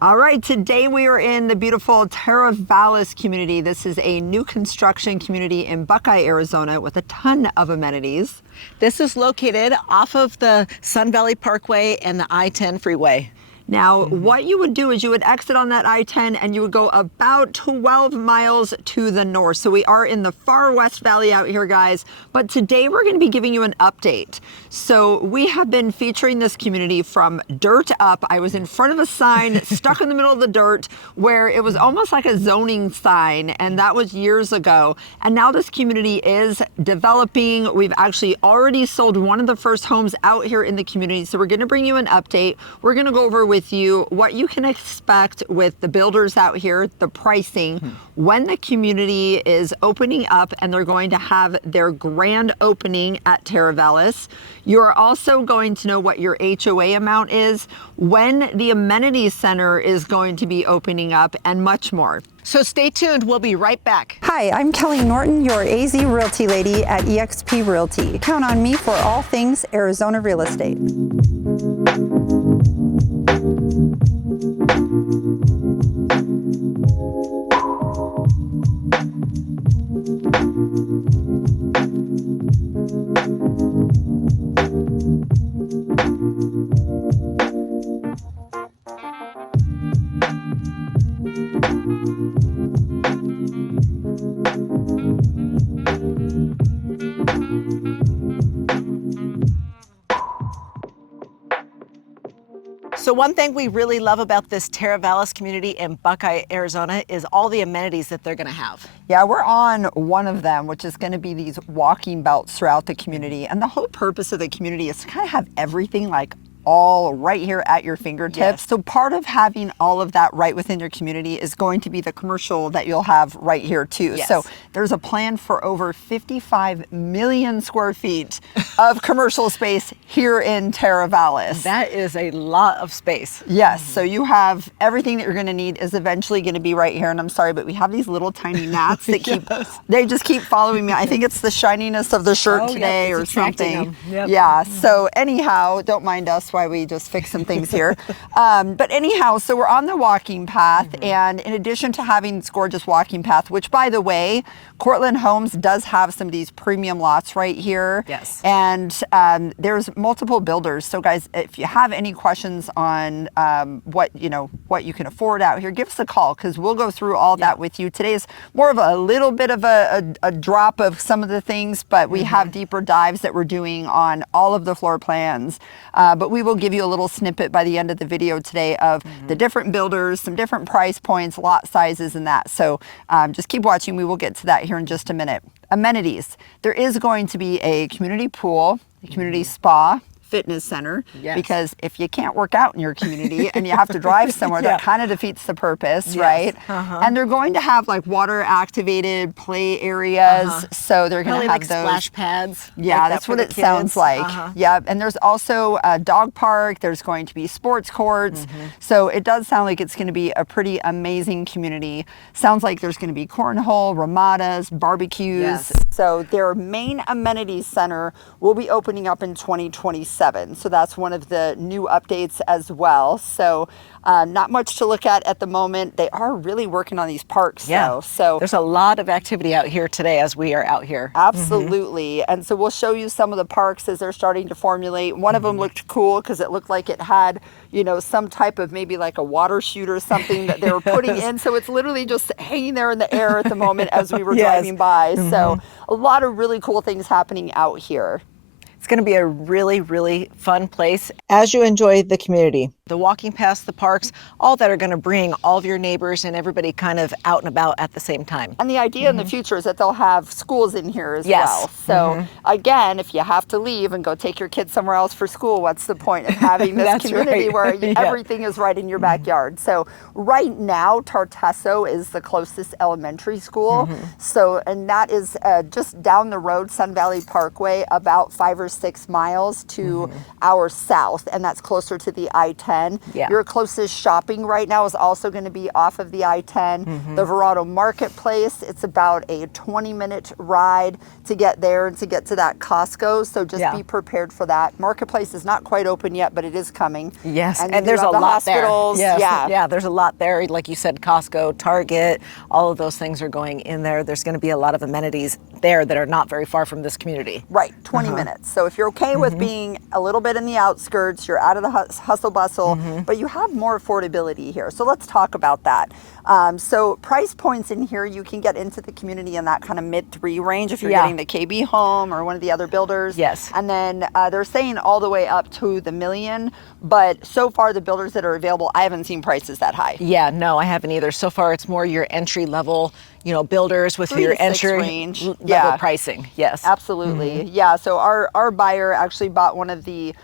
All right, today we are in the beautiful Teravalis community. This is a new construction community in Buckeye, Arizona with a ton of amenities. This is located off of the Sun Valley Parkway and the I-10 freeway. Now, what you would do is you would exit on that I-10 and you would go about 12 miles to the north. So we are in the far west valley out here, guys. But today we're going to be giving you an update. So we have been featuring this community from dirt up. I was in front of a sign stuck in the middle of the dirt where it was almost like a zoning sign, and that was years ago. And now this community is developing. We've actually already sold one of the first homes out here in the community. So we're going to bring you an update. We're going to go over with you what you can expect with the builders out here, the pricing, when the community is opening up and they're going to have their grand opening at Teravalis. You're also going to know what your HOA amount is, when the amenities center is going to be opening up, and much more. So stay tuned, we'll be right back. Hi, I'm Kelly Norton, your AZ Realty lady at eXp Realty. Count on me for all things Arizona real estate. So one thing we really love about this Teravalis community in Buckeye, Arizona is all the amenities that they're going to have. Yeah, we're on one of them, which is going to be these walking belts throughout the community. And the whole purpose of the community is to kind of have everything like all right here at your fingertips. Yes. So part of having all of that right within your community is going to be the commercial that you'll have right here too. Yes. So there's a plan for over 55 million square feet of commercial space here in Teravalis. That is a lot of space. Yes, so you have everything that you're going to need is eventually going to be right here. And I'm sorry, but we have these little tiny gnats that they just keep following me. I think it's the shininess of the shirt today or something. Yep. Yeah, so anyhow, don't mind us while we just fix some things here. But anyhow, so we're on the walking path. And in addition to having this gorgeous walking path, which by the way, Courtland Homes does have some of these premium lots right here. Yes. And there's multiple builders. So guys, if you have any questions on what you can afford out here, give us a call because we'll go through all that with you. Today is more of a little bit of a drop of some of the things, but we have deeper dives that we're doing on all of the floor plans. But we will give you a little snippet by the end of the video today of the different builders, some different price points, lot sizes, and that. So just keep watching. We will get to that here in just a minute. Amenities. There is going to be a community pool, a community spa, fitness center, because if you can't work out in your community and you have to drive somewhere, that kind of defeats the purpose, right? And they're going to have like water activated play areas, so they're going to have like those splash pads. Yeah, like that's that what it kids. sounds like. Yeah, and there's also a dog park. There's going to be sports courts. So it does sound like it's going to be a pretty amazing community. Sounds like there's going to be cornhole, ramadas, barbecues. Yes. So their main amenities center will be opening up in 2027. So that's one of the new updates as well. So not much to look at the moment. They are really working on these parks though. So there's a lot of activity out here today as we are out here. Absolutely. And so we'll show you some of the parks as they're starting to formulate. One of them looked cool because it looked like it had, some type of maybe like a water chute or something that they were putting in. So it's literally just hanging there in the air at the moment as we were driving by. So a lot of really cool things happening out here. It's going to be a really, really fun place as you enjoy the community. The walking past the parks, all that are going to bring all of your neighbors and everybody kind of out and about at the same time. And the idea in the future is that they'll have schools in here as well. So again, if you have to leave and go take your kids somewhere else for school, what's the point of having this community where everything is right in your backyard? So right now, Tartesso is the closest elementary school. So, and that is just down the road, Sun Valley Parkway, about 5 or or 6 miles to our south, and that's closer to the I-10. Yeah. Your closest shopping right now is also going to be off of the I-10. The Verrado Marketplace, it's about a 20-minute ride to get there and to get to that Costco, so just be prepared for that. Marketplace is not quite open yet, but it is coming. Yes, and and there's a the lot hospitals. there. Yes. Yeah, there's a lot there. Like you said, Costco, Target, all of those things are going in there. There's going to be a lot of amenities there that are not very far from this community. Right, 20 minutes. So if you're okay with being a little bit in the outskirts, you're out of the hustle bustle, but you have more affordability here. So let's talk about that. So price points in here, you can get into the community in that kind of mid-3 range if you're getting the KB home or one of the other builders. Yes. And then they're saying all the way up to the $1 million, but so far the builders that are available, I haven't seen prices that high. Yeah, no, I haven't either. So far it's more your entry level, builders with 3 your to 6 entry range. level pricing. Yes. Absolutely. Yeah. So our buyer actually bought one of the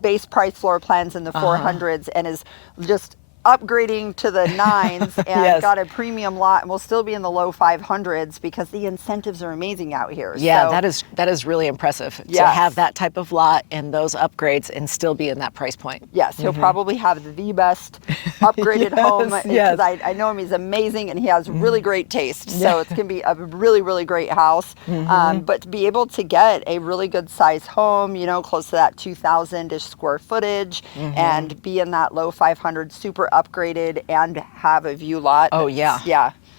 base price floor plans in the 400s and is just upgrading to the 9s and got a premium lot, and will still be in the low 500s because the incentives are amazing out here. Yeah, so, that is really impressive to have that type of lot and those upgrades and still be in that price point. Yes, he'll probably have the best upgraded home because I know him. He's amazing and he has really great taste. So it's going to be a really, really great house. But to be able to get a really good size home, close to that 2,000-ish square footage and be in that low 500, super upgraded and have a view lot. Oh, yeah.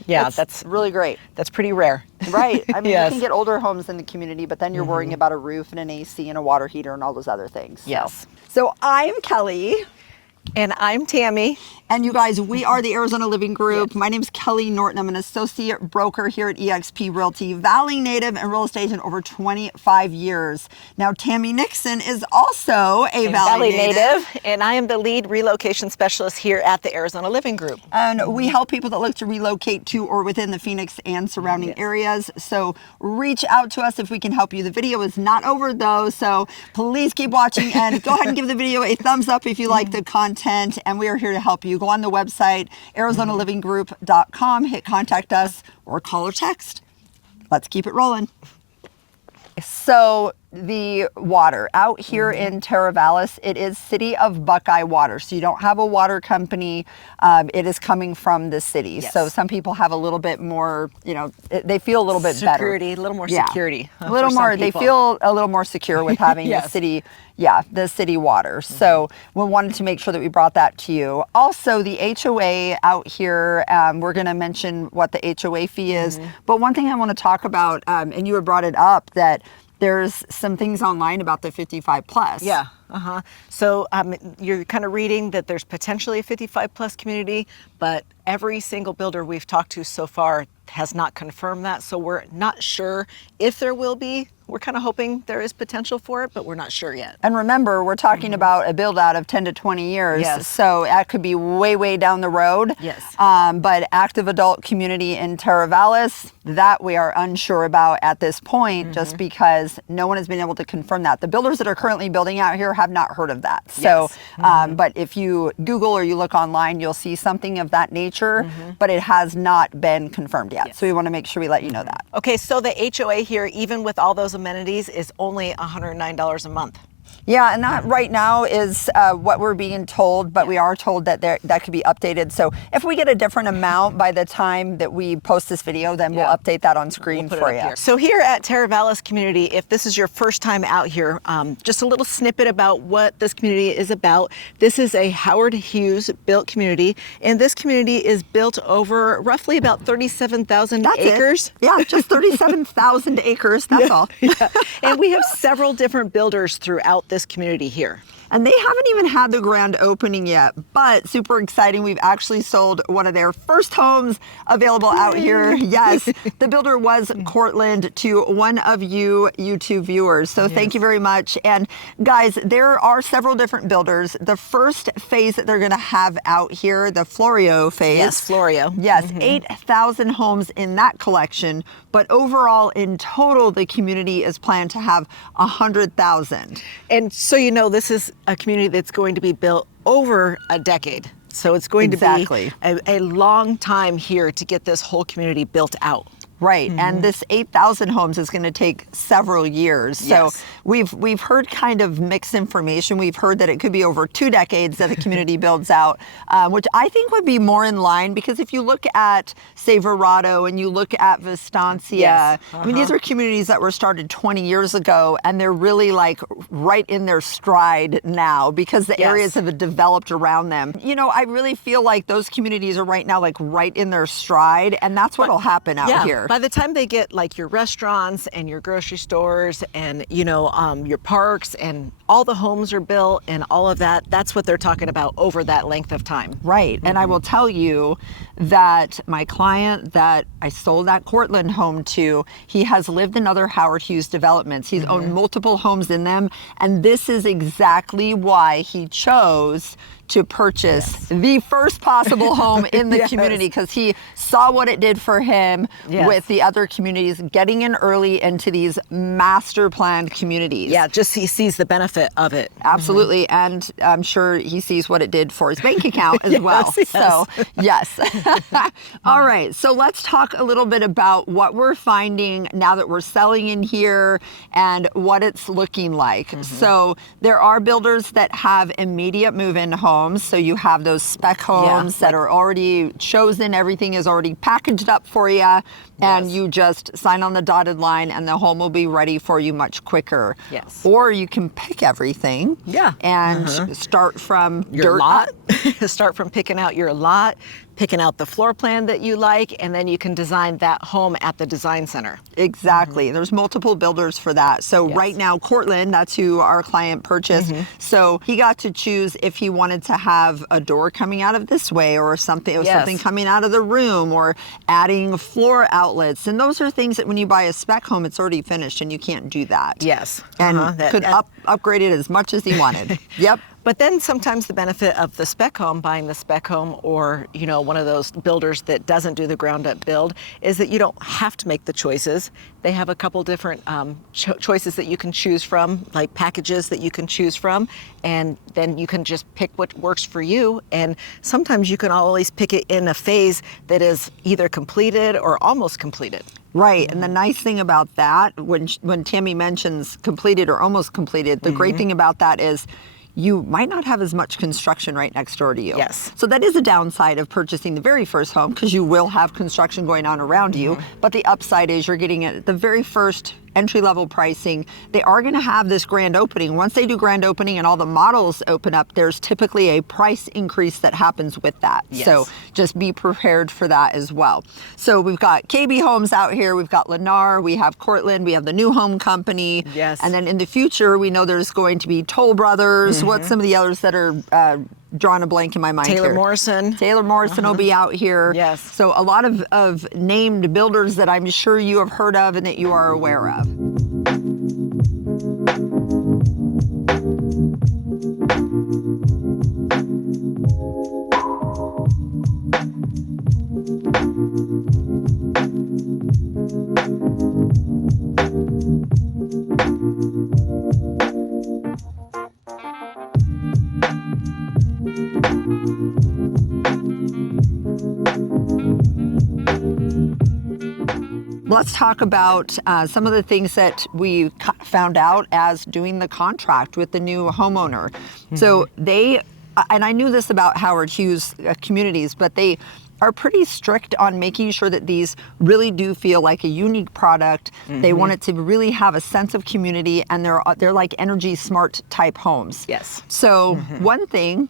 Yeah, that's really great. That's pretty rare. Right. I mean, you can get older homes in the community, but then you're worrying about a roof and an AC and a water heater and all those other things. Yes. So I'm Kelly. And I'm Tammy. And you guys, we are the Arizona Living Group. My name's Kelly Norton. I'm an associate broker here at eXp Realty, Valley native and real estate agent over 25 years. Now, Tammy Nixon is also a Valley native. And I am the lead relocation specialist here at the Arizona Living Group. And we help people that look to relocate to or within the Phoenix and surrounding areas. So reach out to us if we can help you. The video is not over though, so please keep watching and go ahead and give the video a thumbs up if you like the content. And we are here to help you. Go on the website, ArizonaLivingGroup.com, hit contact us or call or text. Let's keep it rolling. So the water out here in Teravalis, it is City of Buckeye water. So you don't have a water company. It is coming from the city. Yes. So some people have a little bit more, they feel a little bit better. Security, a little more security. A little more, they feel a little more secure with having the city, the city water. So we wanted to make sure that we brought that to you. Also, the HOA out here, we're going to mention what the HOA fee is. But one thing I want to talk about, and you had brought it up, that there's some things online about the 55 plus. Yeah. So you're kind of reading that there's potentially a 55 plus community, but every single builder we've talked to so far has not confirmed that. So we're not sure if there will be. We're kind of hoping there is potential for it, but we're not sure yet. And remember, we're talking about a build out of 10 to 20 years. Yes. So that could be way, way down the road. Yes. But active adult community in Teravalis, that we are unsure about at this point, just because no one has been able to confirm that. The builders that are currently building out here have not heard of that. So, but if you Google or you look online, you'll see something of that nature, but it has not been confirmed yet. So we want to make sure we let you know that. Okay, so the HOA here, even with all those amenities, is only $109 a month. Yeah, and that right now is what we're being told, but we are told that that could be updated. So if we get a different amount by the time that we post this video, then we'll update that on screen for you. So here at Teravalis Community, if this is your first time out here, just a little snippet about what this community is about. This is a Howard Hughes built community, and this community is built over roughly about 37,000 acres. Yeah, just 37,000 acres, that's all. And we have several different builders throughout this community here. And they haven't even had the grand opening yet, but super exciting. We've actually sold one of their first homes available out here. Yes, the builder was Courtland to one of you YouTube viewers. So thank you very much. And guys, there are several different builders. The first phase that they're going to have out here, the Florio phase. Yes, Florio. Yes, 8,000 homes in that collection. But overall, in total, the community is planned to have 100,000. And so, this is a community that's going to be built over a decade. So it's going to be a long time here to get this whole community built out. Right, and this 8,000 homes is going to take several years. So Yes. we've heard kind of mixed information. We've heard that it could be over 2 decades that the community builds out, which I think would be more in line, because if you look at, say, Verrado and you look at Vistancia, Yes. I mean, these are communities that were started 20 years ago, and they're really like right in their stride now because the Yes. areas have developed around them. You know, I really feel like those communities are right now like right in their stride, and that's what'll happen out here. By the time they get like your restaurants and your grocery stores and, you know, your parks and all the homes are built and all of that, that's what they're talking about over that length of time. Right. And I will tell you that my client that I sold that Courtland home to, he has lived in other Howard Hughes developments. He's owned multiple homes in them. And this is exactly why he chose to purchase the first possible home in the community, because he saw what it did for him with the other communities, getting in early into these master planned communities. Yeah, just he sees the benefit of it. Absolutely. And I'm sure he sees what it did for his bank account as well. Yes. So, yes. All right. So let's talk a little bit about what we're finding now that we're selling in here and what it's looking like. So there are builders that have immediate move-in homes. So you have those spec homes that are already chosen. Everything is already packaged up for you. And you just sign on the dotted line and the home will be ready for you much quicker. Yes. Or you can pick everything and start from Your dirt lot. up. Start from picking out your lot, picking out the floor plan that you like, and then you can design that home at the design center. Exactly. There's multiple builders for that. So right now, Courtland, that's who our client purchased. So he got to choose if he wanted to have a door coming out of this way or something, or something coming out of the room, or adding floor outlets. And those are things that when you buy a spec home, it's already finished and you can't do that. Yes. And could upgrade it as much as he wanted. Yep. But then sometimes the benefit of the spec home, buying the spec home, or, you know, one of those builders that doesn't do the ground up build, is that you don't have to make the choices. They have a couple different choices that you can choose from, like packages that you can choose from, and then you can just pick what works for you. And sometimes you can always pick it in a phase that is either completed or almost completed. Right, and the nice thing about that, when Tammy mentions completed or almost completed, the great thing about that is you might not have as much construction right next door to you. Yes. So that is a downside of purchasing the very first home, because you will have construction going on around you. But the upside is you're getting it at the very first entry-level pricing. They are going to have this grand opening. Once they do grand opening and all the models open up, there's typically a price increase that happens with that. Yes. So just be prepared for that as well. So we've got KB Homes out here. We've got Lennar. We have Courtland. We have the New Home Company. Yes. And then in the future, we know there's going to be Toll Brothers. What's some of the others that are drawing a blank in my mind Taylor here? Morrison. Taylor Morrison will be out here. Yes. So a lot of named builders that I'm sure you have heard of and that you are aware of. Let's talk about some of the things that we found out as doing the contract with the new homeowner. So they, and I knew this about Howard Hughes communities, but they are pretty strict on making sure that these really do feel like a unique product. They want it to really have a sense of community, and they're like energy smart type homes. Yes. So one thing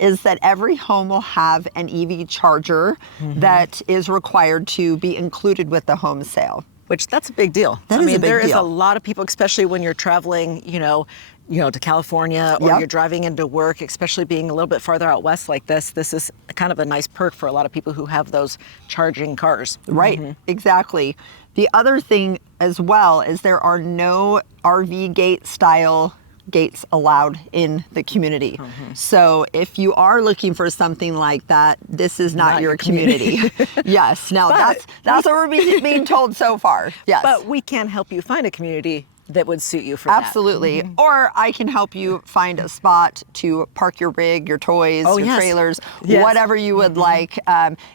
is that every home will have an EV charger that is required to be included with the home sale. Which that's a big deal. That is a big there is deal. a lot of people, especially when you're traveling, you know, to California, or you're driving into work, especially being a little bit farther out west like this. This is kind of a nice perk for a lot of people who have those charging cars. Right, exactly. The other thing as well is there are no RV gate style gates allowed in the community. So if you are looking for something like that, this is not your community. Yes, now that's what we're being told so far. Yes. But we can help you find a community that would suit you for that. Absolutely. Or I can help you find a spot to park your rig, your toys, your yes. trailers, Yes. whatever you would like.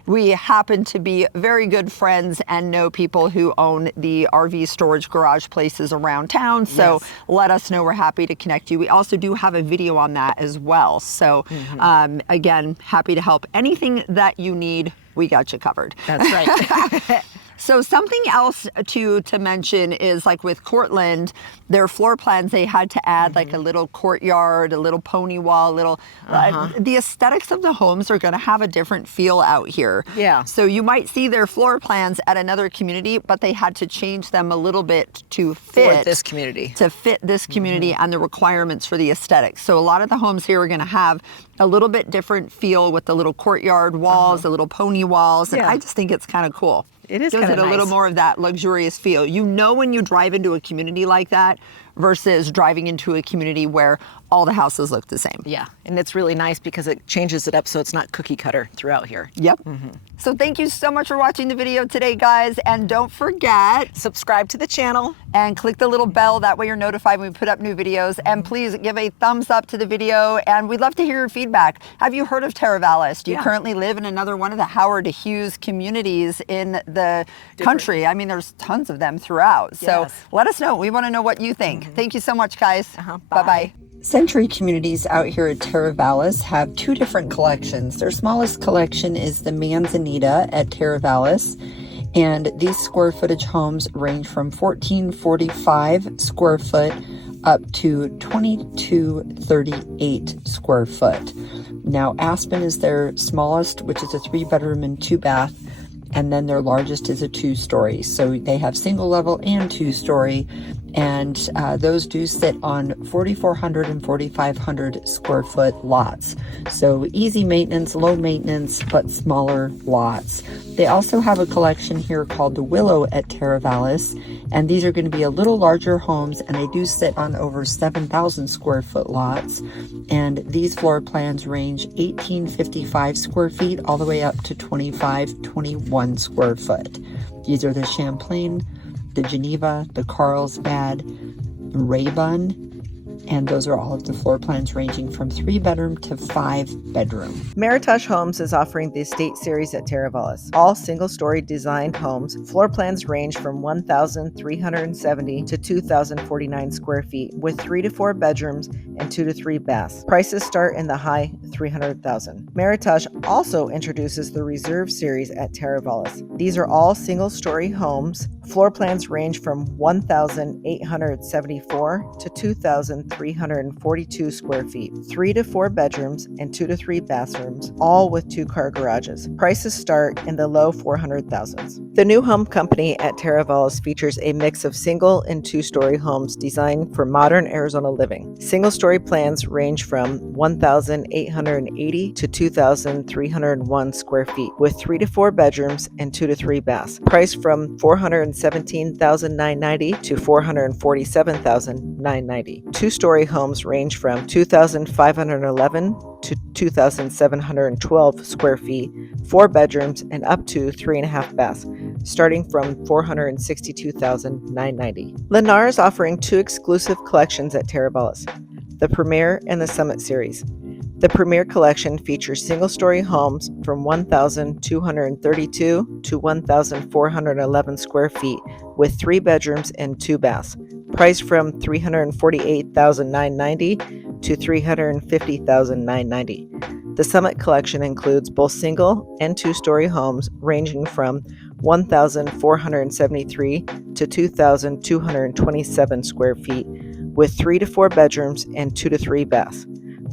We happen to be very good friends and know people who own the RV storage garage places around town. So Yes. let us know. We're happy to connect you. We also do have a video on that as well. So again, happy to help. Anything that you need, we got you covered. That's right. So something else to mention is like with Courtland, their floor plans, they had to add like a little courtyard, a little pony wall, the aesthetics of the homes are going to have a different feel out here. Yeah. So you might see their floor plans at another community, but they had to change them a little bit to fit For this community. To fit this community and the requirements for the aesthetics. So a lot of the homes here are going to have a little bit different feel with the little courtyard walls, the little pony walls, and Yeah. I just think it's kind of cool. It is Gives kind it of a little nice. more of that luxurious feel. You know when you drive into a community like that versus driving into a community where all the houses look the same. Yeah, and it's really nice because it changes it up so it's not cookie cutter throughout here. Yep. So thank you so much for watching the video today, guys. And don't forget, Subscribe to the channel. and click the little bell. That way you're notified when we put up new videos. And please give a thumbs up to the video. And we'd love to hear your feedback. Have you heard of Teravalis? Do you Yeah. currently live in another one of the Howard Hughes communities in the country? I mean, there's tons of them throughout. So Yes. let us know. We want to know what you think. Thank you so much, guys. Bye. Bye-bye. Century Communities out here at Teravalis have two different collections. Their smallest collection is the Manzanita at Teravalis, and these square footage homes range from 1445 square foot up to 2238 square foot. Now Aspen is their smallest, which is a 3-bedroom and 2-bath, and then their largest is a 2-story. So they have single level and 2-story, and those do sit on 4,400 and 4,500 square foot lots. So easy maintenance, low maintenance, but smaller lots. They also have a collection here called the Willow at Teravalis, and these are going to be a little larger homes, and they do sit on over 7,000 square foot lots. And these floor plans range 1,855 square feet all the way up to 2,521 square foot. These are the Champlain, the Geneva, the Carlsbad, Raybun, and those are all of the floor plans ranging from 3-bedroom to 5-bedroom. Meritage Homes is offering the Estate Series at Teravalis. All single-story designed homes. Floor plans range from 1,370 to 2,049 square feet with 3 to 4 bedrooms and 2 to 3 baths. Prices start in the high 300,000. Meritage also introduces the Reserve Series at Teravalis. These are all single-story homes. Floor plans range from 1,874 to 2,342 square feet, 3 to 4 bedrooms and 2 to 3 bathrooms, all with 2-car garages. Prices start in the low 400,000s. The new home company at Teravalis features a mix of single and 2-story homes designed for modern Arizona living. Single-story plans range from 1,880 to 2,301 square feet, with 3 to 4 bedrooms and 2 to 3 baths. Priced from $417,990 to $447,990. 2-story homes range from 2,511 to 2,712 square feet, 4 bedrooms, and up to 3.5 baths, starting from $462,990. Lennar is offering 2 exclusive collections at Teravalis, the Premier and the Summit Series. The Premier Collection features single-story homes from 1,232 to 1,411 square feet with 3 bedrooms and 2 baths, priced from $348,990 to $350,990. The Summit Collection includes both single and 2-story homes ranging from 1,473 to 2,227 square feet with 3 to 4 bedrooms and 2 to 3 baths,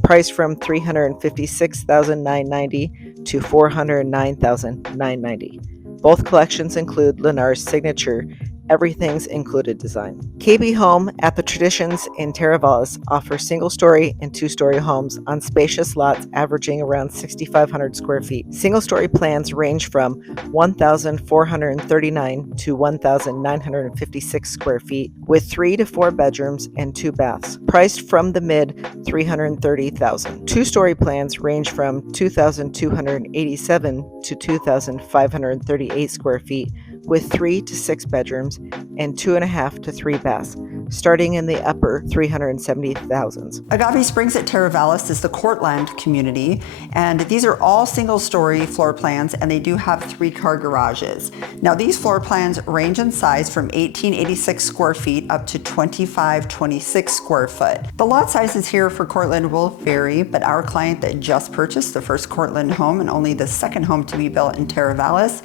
priced from $356,990 to $409,990. Both collections include Lennar's signature Everything's Included design. KB Home at the Traditions in Teravalis offers single-story and 2-story homes on spacious lots averaging around 6,500 square feet. Single-story plans range from 1,439 to 1,956 square feet with 3 to 4 bedrooms and 2 baths, priced from the mid $330,000. 2-story plans range from 2,287 to 2,538 square feet with 3 to 6 bedrooms and 2.5 to 3 baths, starting in the upper 370,000s. Agave Springs at Teravalis is the Courtland community, and these are all single-story floor plans, and they do have 3-car garages. Now, these floor plans range in size from 1886 square feet up to 2526 square foot. The lot sizes here for Courtland will vary, but our client that just purchased the first Courtland home and only the second home to be built in Teravalis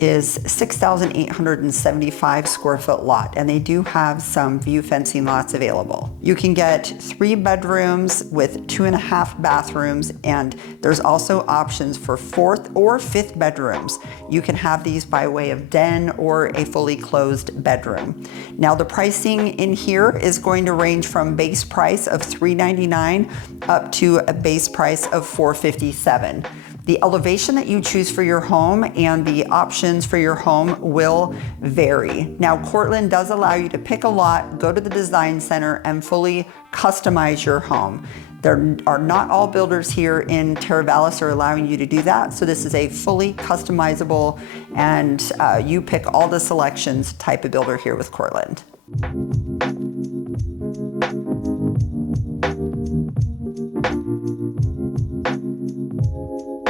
is 6,875 square foot lot, and they do have some view fencing lots available. You can get 3 bedrooms with 2.5 bathrooms, and there's also options for 4th or 5th bedrooms. You can have these by way of den or a fully closed bedroom. Now, the pricing in here is going to range from base price of $399 up to a base price of $457. The elevation that you choose for your home and the options for your home will vary. Now, Courtland does allow you to pick a lot, go to the design center, and fully customize your home. There are not all builders here in Teravalis are allowing you to do that, so this is a fully customizable and you pick all the selections type of builder here with Courtland.